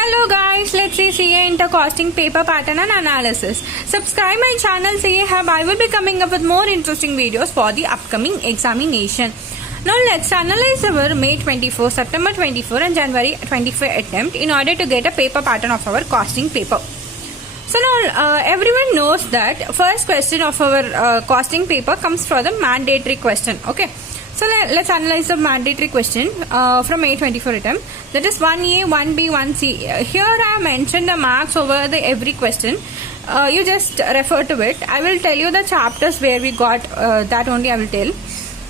Hello guys, let's see CA into costing paper pattern and analysis. Subscribe my channel CA Hub. I will be coming up with more interesting videos for the upcoming examination. Now let's analyze our May 24, September 24 and January 25 attempt in order to get a paper pattern of our costing paper. So now everyone knows that first question of our costing paper comes from the mandatory question. Okay. So let's analyze the mandatory question from May 24 attempt. That is 1A, 1B, 1C. Here I have mentioned the marks over the every question. You just refer to it. I will tell you the chapters where we got that only I will tell.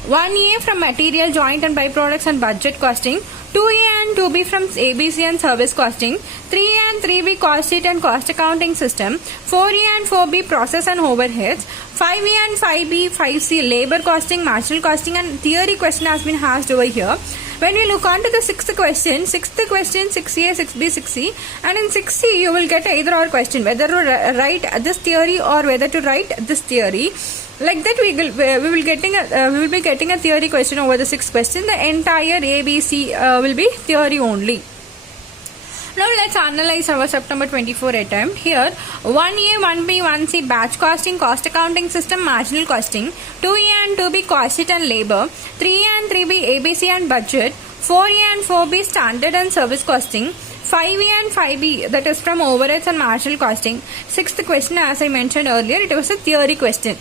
1A from material, joint and byproducts and budget costing. 2A and 2B from ABC and service costing. 3A and 3B cost sheet and cost accounting system. 4A and 4B process and overheads. 5A and 5B, 5C labor costing, marginal costing and theory question has been asked over here. When we look on to the sixth question, 6A, 6B, 6C, and in 6C you will get either or question whether to write this theory or whether to write this theory. Like that we will be getting a theory question over the sixth question. The entire ABC will be theory only. Now let's analyze our September 24 attempt. Here 1A, 1B, 1C batch costing, cost accounting system, marginal costing. 2A and 2B cost sheet and labor. 3A and 3B ABC and budget. 4A and 4B standard and service costing. 5A and 5B that is from overheads and marginal costing. Sixth question, as I mentioned earlier, it was a theory question.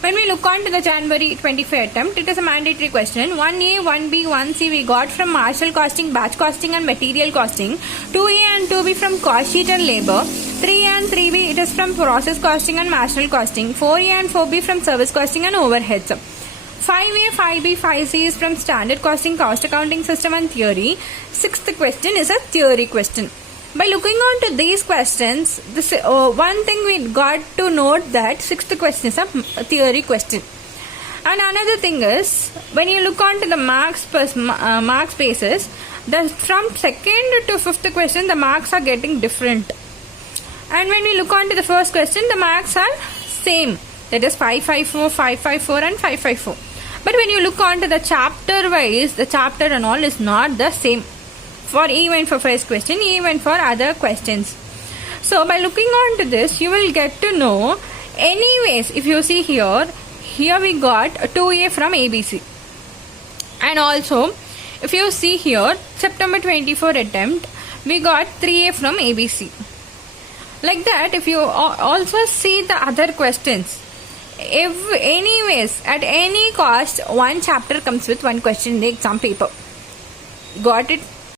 When we look on to the January 25 attempt, it is a mandatory question. 1A, 1B, 1C we got from marginal costing, batch costing and material costing. 2A and 2B from cost sheet and labor. 3A and 3B it is from process costing and marginal costing. 4A and 4B from service costing and overheads. 5A, 5B, 5C is from standard costing, cost accounting system and theory. Sixth question is a theory question. By looking on to these questions, this one thing we got to note that sixth question is a theory question. And another thing is, when you look on to the marks basis, from second to fifth question, the marks are getting different. And when we look on to the first question, the marks are same. That is 554, 554 and 554. But when you look on to the chapter wise, the chapter and all is not the same. Even for first question, even for other questions. So by looking on to this, you will get to know. Anyways, if you see here we got 2A from ABC. And also, if you see here, September 24 attempt, we got 3A from ABC. Like that, if you also see the other questions, anyways, at any cost, one chapter comes with one question in the exam paper. Got it?